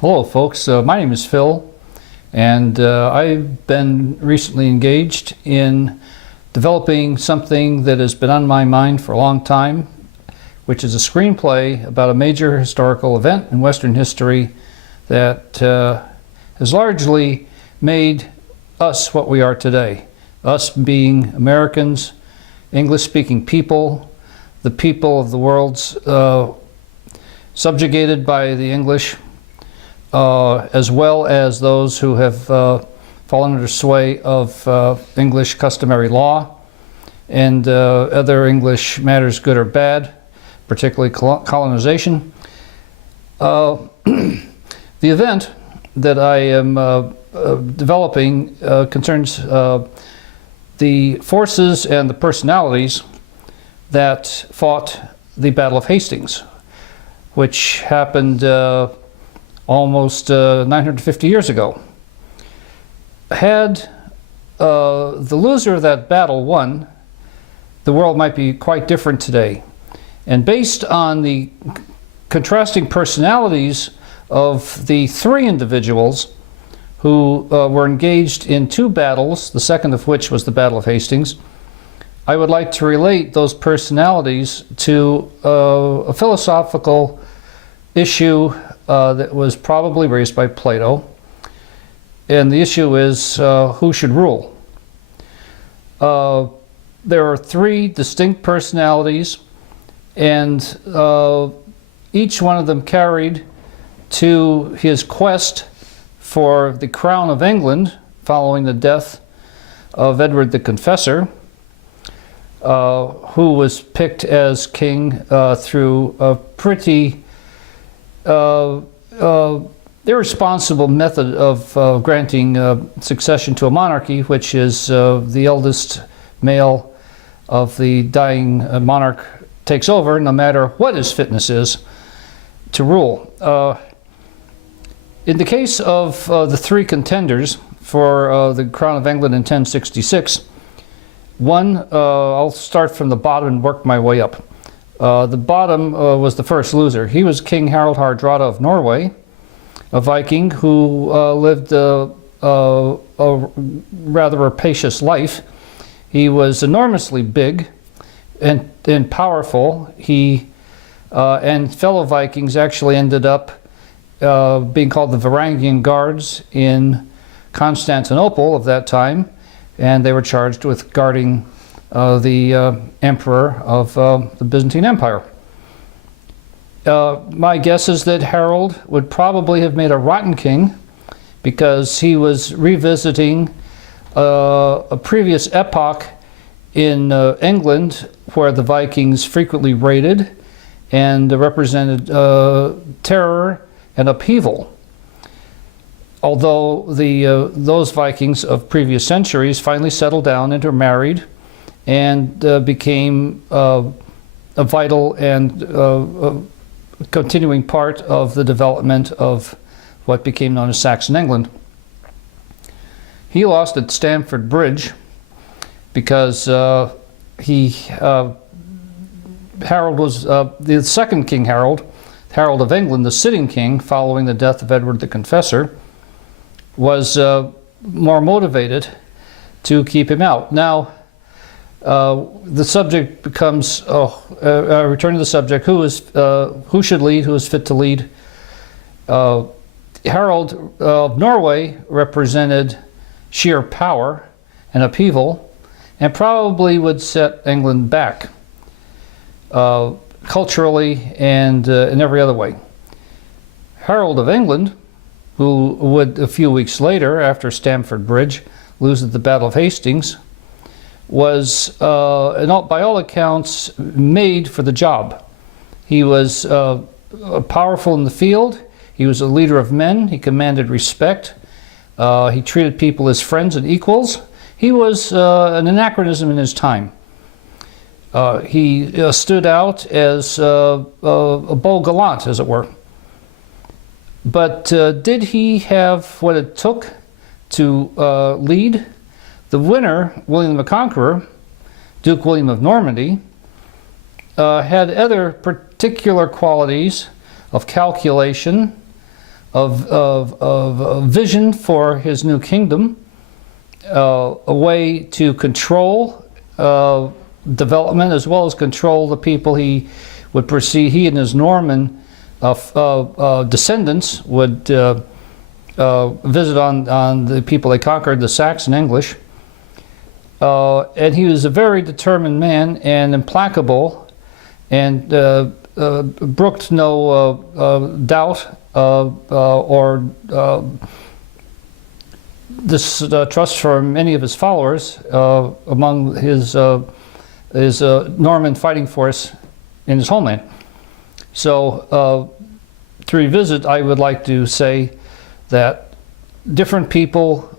Hello folks, my name is Phil, and I've been recently engaged in developing something that has been on my mind for a long time, which is a screenplay about a major historical event in Western history that has largely made us what we are today. Us being Americans, English-speaking people, the people of the world's subjugated by the English, as well as those who have fallen under sway of English customary law and other English matters, good or bad, particularly colonization. The event that I am developing concerns the forces and the personalities that fought the Battle of Hastings, which happened almost 950 years ago. Had the loser of that battle won, the world might be quite different today. And based on the contrasting personalities of the three individuals who were engaged in two battles, the second of which was the Battle of Hastings, I would like to relate those personalities to a philosophical issue that was probably raised by Plato, and the issue is who should rule. There are three distinct personalities, and each one of them carried to his quest for the crown of England following the death of Edward the Confessor, who was picked as king through a pretty irresponsible method of granting succession to a monarchy, which is the eldest male of the dying monarch takes over, no matter what his fitness is to rule. In the case of the three contenders for the crown of England in 1066, I'll start from the bottom and work my way up. The bottom was the first loser. He was King Harald Hardrada of Norway, a Viking who lived a rather rapacious life. He was enormously big and powerful. He and fellow Vikings actually ended up being called the Varangian Guards in Constantinople of that time, and they were charged with guarding the emperor of the Byzantine Empire. My guess is that Harold would probably have made a rotten king because he was revisiting a previous epoch in England where the Vikings frequently raided and represented terror and upheaval. Although those Vikings of previous centuries finally settled down, intermarried, and became a vital and continuing part of the development of what became known as Saxon England. He lost at Stamford Bridge because Harold was the second King Harold of England, the sitting king following the death of Edward the Confessor, was more motivated to keep him out. Now, the subject becomes, return to the subject, who should lead, who is fit to lead. Harold of Norway represented sheer power and upheaval, and probably would set England back culturally and in every other way. Harold of England, who would a few weeks later, after Stamford Bridge, lose at the Battle of Hastings, was, by all accounts, made for the job. He was powerful in the field. He was a leader of men. He commanded respect. He treated people as friends and equals. He was an anachronism in his time. He stood out as a beau gallant, as it were. But did he have what it took to lead? The winner, William the Conqueror, Duke William of Normandy, had other particular qualities of calculation, of vision for his new kingdom, a way to control development as well as control the people he would perceive, he and his Norman descendants would visit on the people they conquered, the Saxon English. And he was a very determined man and implacable, and brooked no doubt or distrust from any of his followers among his Norman fighting force in his homeland. So to revisit, I would like to say that different people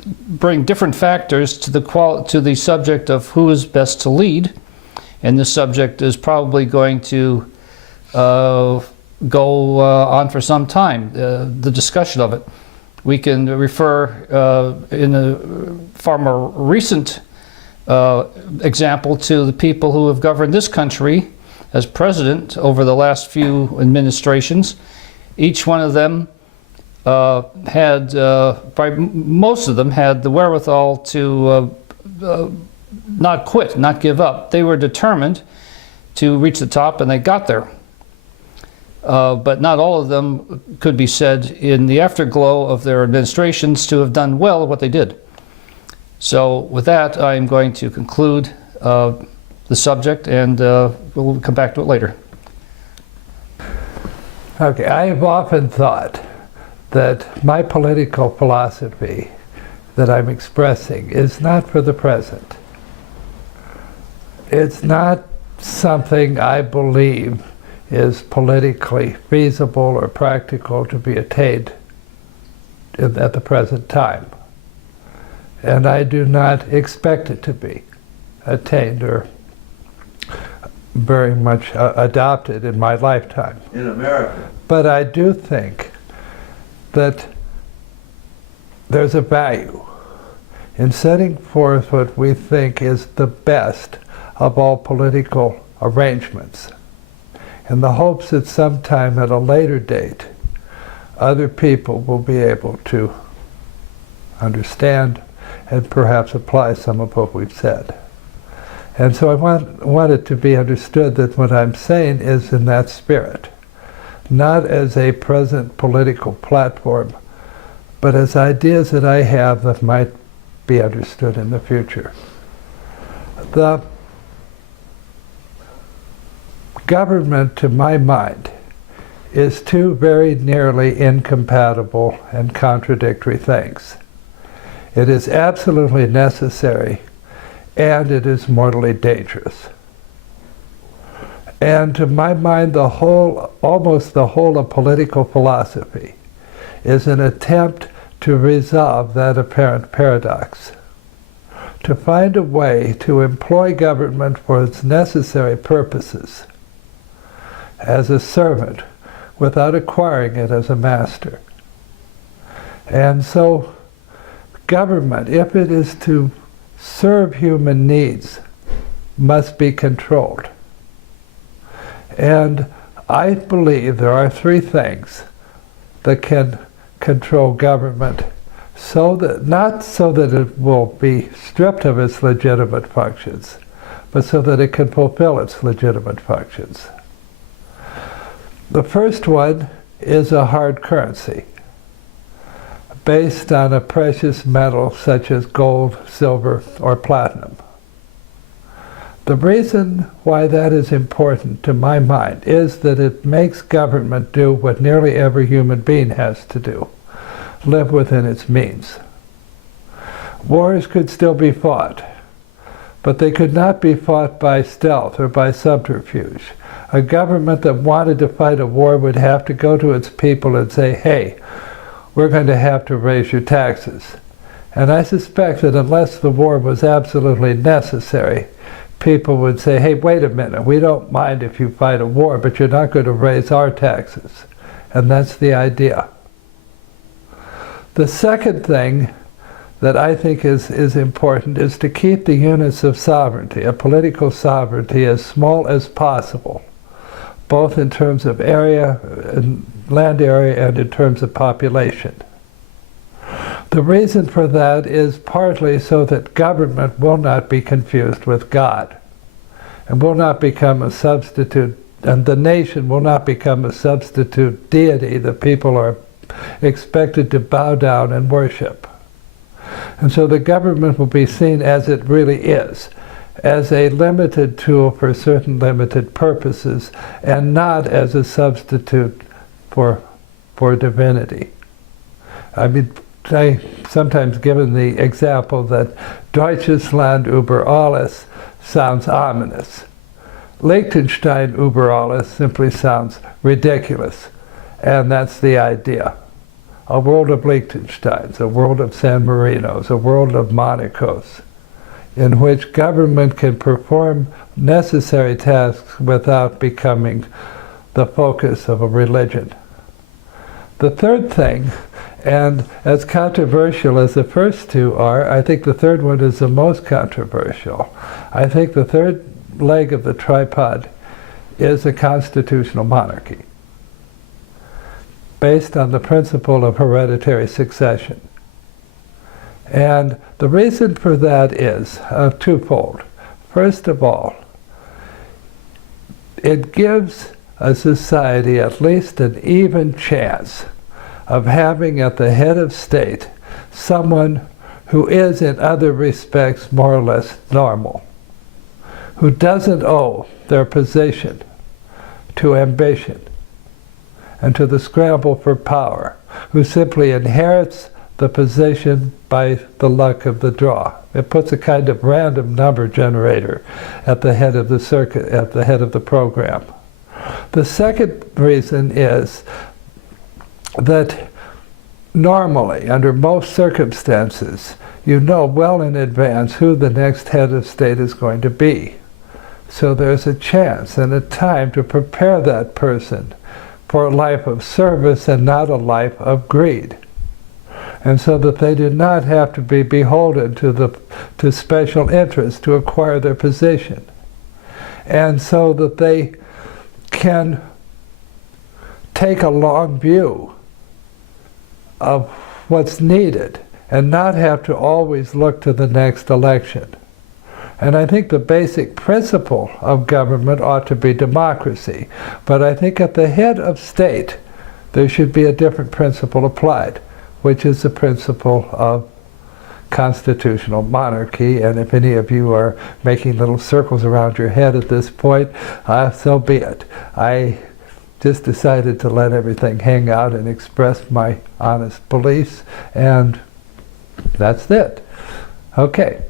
bring different factors to the subject of who is best to lead, and this subject is probably going to go on for some time, the discussion of it. We can refer in a far more recent example to the people who have governed this country as president over the last few administrations. Each one of them had, probably most of them had the wherewithal to not quit, not give up. They were determined to reach the top, and they got there. But not all of them could be said in the afterglow of their administrations to have done well what they did. So with that, I'm going to conclude the subject, and we'll come back to it later. Okay, I have often thought that my political philosophy that I'm expressing is not for the present. It's not something I believe is politically feasible or practical to be attained at the present time. And I do not expect it to be attained or very much adopted in my lifetime. In America. But I do think that there's a value in setting forth what we think is the best of all political arrangements, in the hopes that sometime at a later date, other people will be able to understand and perhaps apply some of what we've said. And so I want it to be understood that what I'm saying is in that spirit, not as a present political platform, but as ideas that I have that might be understood in the future. The government, to my mind, is two very nearly incompatible and contradictory things. It is absolutely necessary, and it is mortally dangerous. And to my mind, almost the whole of political philosophy is an attempt to resolve that apparent paradox, to find a way to employ government for its necessary purposes as a servant without acquiring it as a master. And so government, if it is to serve human needs, must be controlled. And I believe there are three things that can control government, so that, not so that it will be stripped of its legitimate functions, but so that it can fulfill its legitimate functions. The first one is a hard currency based on a precious metal such as gold, silver, or platinum. The reason why that is important to my mind is that it makes government do what nearly every human being has to do: live within its means. Wars could still be fought, but they could not be fought by stealth or by subterfuge. A government that wanted to fight a war would have to go to its people and say, hey, we're going to have to raise your taxes. And I suspect that unless the war was absolutely necessary, people would say, hey, wait a minute, we don't mind if you fight a war, but you're not going to raise our taxes. And that's the idea. The second thing that I think is important is to keep the units of sovereignty, of political sovereignty, as small as possible, both in terms of area and land area and in terms of population. The reason for that is partly so that government will not be confused with God and will not become a substitute, and the nation will not become a substitute deity that people are expected to bow down and worship. And so the government will be seen as it really is, as a limited tool for certain limited purposes, and not as a substitute for divinity. I mean, I sometimes given the example that Deutsches Land über alles sounds ominous. Liechtenstein über alles simply sounds ridiculous. And that's the idea. A world of Liechtensteins, a world of San Marinos, a world of Monacos, in which government can perform necessary tasks without becoming the focus of a religion. The third thing, and as controversial as the first two are, I think the third one is the most controversial. I think the third leg of the tripod is a constitutional monarchy, based on the principle of hereditary succession. And the reason for that is twofold. First of all, it gives a society at least an even chance of having at the head of state someone who is in other respects more or less normal, who doesn't owe their position to ambition and to the scramble for power, who simply inherits the position by the luck of the draw. It puts a kind of random number generator at the head of the circuit, at the head of the program. The second reason is that normally, under most circumstances, you know well in advance who the next head of state is going to be. So there's a chance and a time to prepare that person for a life of service and not a life of greed. And so that they do not have to be beholden to special interests to acquire their position. And so that they can take a long view of what's needed and not have to always look to the next election. And I think the basic principle of government ought to be democracy. But I think at the head of state, there should be a different principle applied, which is the principle of constitutional monarchy. And if any of you are making little circles around your head at this point, so be it. I just decided to let everything hang out and express my honest beliefs, and that's it. Okay.